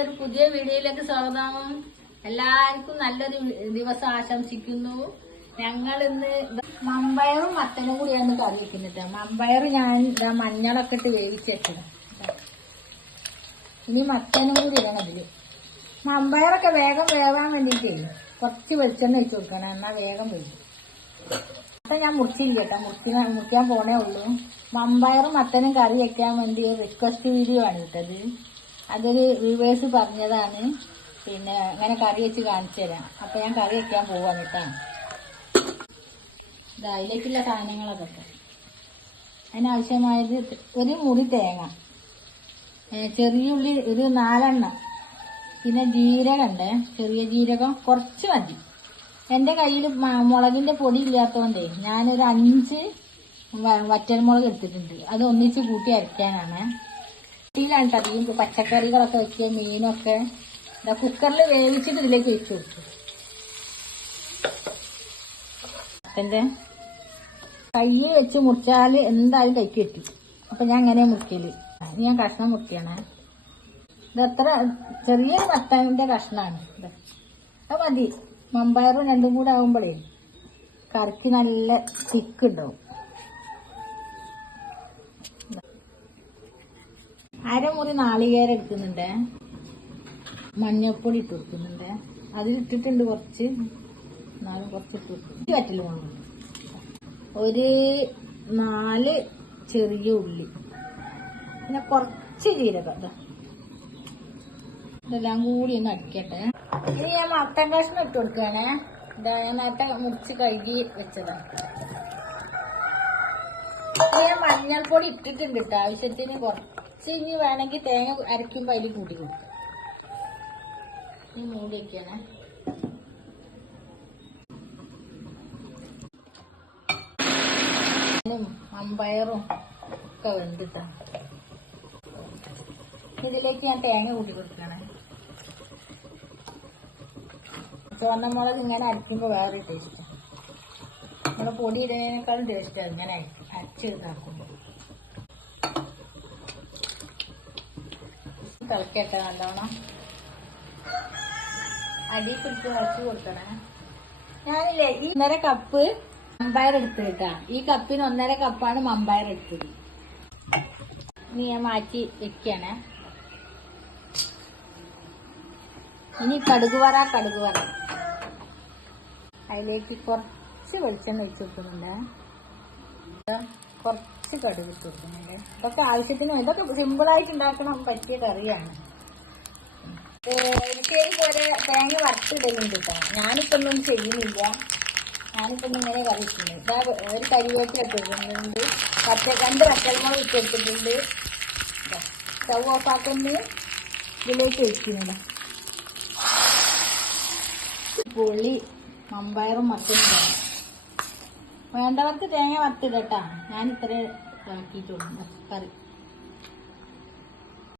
ഒരു പുതിയ വീഡിയോയിലേക്ക് സ്വാഗതം. എല്ലാവർക്കും നല്ലൊരു ദിവസം ആശംസിക്കുന്നു. ഞങ്ങൾ ഇന്ന് മമ്പയറും മത്തനും കൂടിയാണ് കറി വെക്കുന്നത്. മമ്പയർ ഞാൻ മഞ്ഞളൊക്കെ ഇട്ട് വേവിച്ചിട്ടുണ്ട്. ഇനി മത്തനും കൂടി ഇടണം അതില്. മമ്പയറൊക്കെ വേഗം വേവാൻ വേണ്ടിട്ടേ കുറച്ച് വെളിച്ചെണ്ണ ഒഴിച്ചു കൊടുക്കണം, എന്നാ വേഗം വരും. അപ്പം ഞാൻ മുറിച്ചില്ല കേട്ടോ, മുറിക്കാൻ പോണേ ഉള്ളൂ. മമ്പയറും മത്തനും കറി വെക്കാൻ വേണ്ടി റിക്വസ്റ്റ് വീഡിയോ ആണ് ഇട്ടത്. അതൊരു വ്യൂവേഴ്സ് പറഞ്ഞതാണ്. പിന്നെ അങ്ങനെ കറി വെച്ച് കാണിച്ചു തരാം. അപ്പം ഞാൻ കറി വെക്കാൻ പോവാണ് കേട്ടോ. അതിലേക്കുള്ള സാധനങ്ങളൊക്കെ അതിനാവശ്യമായത് ഒരു മുറി തേങ്ങ, ചെറിയ ഉള്ളി ഒരു 4 എണ്ണം, പിന്നെ ജീരകമുണ്ട്, ചെറിയ ജീരകം കുറച്ച് മതി. എൻ്റെ കയ്യിൽ മുളകിൻ്റെ പൊടി ഇല്ലാത്തതുകൊണ്ടേ ഞാനൊരു 5 വറ്റൽമുളക് എടുത്തിട്ടുണ്ട്. അത് ഒന്നിച്ച് കൂട്ടി അരയ്ക്കാനാണ്. കുട്ടിയിലാണ് അധികം പച്ചക്കറികളൊക്കെ വെക്കുക, മീനൊക്കെ. കുക്കറിൽ വേവിച്ചിട്ട് ഇതിലേക്ക് വെച്ച് കൊടുത്തു. എൻ്റെ കൈ വെച്ച് മുറിച്ചാൽ എന്തായാലും കൈക്ക് പറ്റും. അപ്പം ഞാൻ അങ്ങനെ മുറിക്കല്. ഞാൻ കഷ്ണം മുറിക്കണേ. ഇതത്ര ചെറിയൊരു മത്തൻ്റെ കഷ്ണമാണ്. അത് മതി. മമ്പയറും രണ്ടും കൂടെ ആകുമ്പോഴേ കറിക്ക് നല്ല തിക്ക് ഉണ്ടാവും. അരമുറി നാളികേരം എടുക്കുന്നുണ്ട്, മഞ്ഞൾപ്പൊടി ഇട്ട് കൊടുക്കുന്നുണ്ട്. അതിലിട്ടിട്ടുണ്ട് കുറച്ച്, എന്നാലും കുറച്ച് ഇട്ട് കൊടുക്കും. വറ്റൽ മുളക്, ഒരു 4 ചെറിയ ഉള്ളി, പിന്നെ കുറച്ച് ജീരകം. ഇതെല്ലാം കൂടി ഒന്ന് അടിക്കട്ടെ. ഇനി ഞാൻ മത്തൻ കഷ്ണം ഇട്ട് കൊടുക്കുകയാണേ. ഞാൻ നേരത്തെ മുറിച്ച് കഴുകി വെച്ചതാണ്. ഞാൻ മഞ്ഞൾപ്പൊടി ഇട്ടിട്ടുണ്ട് കേട്ടോ, ആവശ്യത്തിന്. കുറച്ച് ഇനി വേണമെങ്കിൽ തേങ്ങ അരയ്ക്കുമ്പോൾ അതിൽ കൂട്ടി കൊടുക്കാം. ഇനി മൂടി വയ്ക്കാനേ. മമ്പയറും ഒക്കെ വെന്തിട്ടാണ്. ഇതിലേക്ക് ഞാൻ തേങ്ങ കൂട്ടി കൊടുക്കണേ. ചുവന്ന മുളക് ഇങ്ങനെ അരയ്ക്കുമ്പോൾ വേറൊരു ടേസ്റ്റ്. നമ്മൾ പൊടി ഇടുന്നതിനേക്കാളും ടേസ്റ്റാണ് ഇങ്ങനെ അരച്ച് ഇതാക്കുമ്പോൾ. തിളക്കട്ടെ നല്ലോണം. അടി പിടിച്ച് വരച്ച് കൊടുക്കണേ. ഞാനില്ലേ ഈ 1.5 കപ്പ് മമ്പയർ എടുത്ത് കേട്ടാ. ഈ കപ്പിന് 1.5 കപ്പാണ് മമ്പയർ എടുത്തത്. ഇനി ഞാൻ മാറ്റി വെക്കണേ. ഇനി കടുക് വറ. അതിലേക്ക് കുറച്ച് വെളിച്ചെണ്ണ ഒഴിച്ച് കൊടുക്കുന്നുണ്ട്, കുറച്ച് കടുക് ഇട്ട് കൊടുക്കുന്നുണ്ട്. ഇതൊക്കെ ആവശ്യത്തിന്. ഇതൊക്കെ സിമ്പിളായിട്ട് ഉണ്ടാക്കണം പറ്റിയ കറിയാണ്. എനിക്ക് പോലെ തേങ്ങ വറുത്തിടലുണ്ട് കേട്ടോ. ഞാനിപ്പോൾ ഒന്നും ചെയ്യുന്നില്ല. ഞാനിപ്പോൾ ഇങ്ങനെ കറി വെച്ചിട്ടുണ്ട്. ഇതാ ഒരു കരിവേപ്പില ഇട്ടിട്ടുണ്ട്, 2 വറ്റൽമുളക് ഇട്ട് എടുത്തിട്ടുണ്ട്. സ്റ്റവ് ഓഫാക്കുന്ന ഇതിലേക്ക് ഒഴിക്കുന്നുണ്ട്. പുളി മമ്പയറും മത്തനും വേണ്ടവർക്ക് തേങ്ങ വറുത്തിടട്ടാ. ഞാൻ ഇത്ര ആക്കിയിട്ടുള്ളൂ കറി.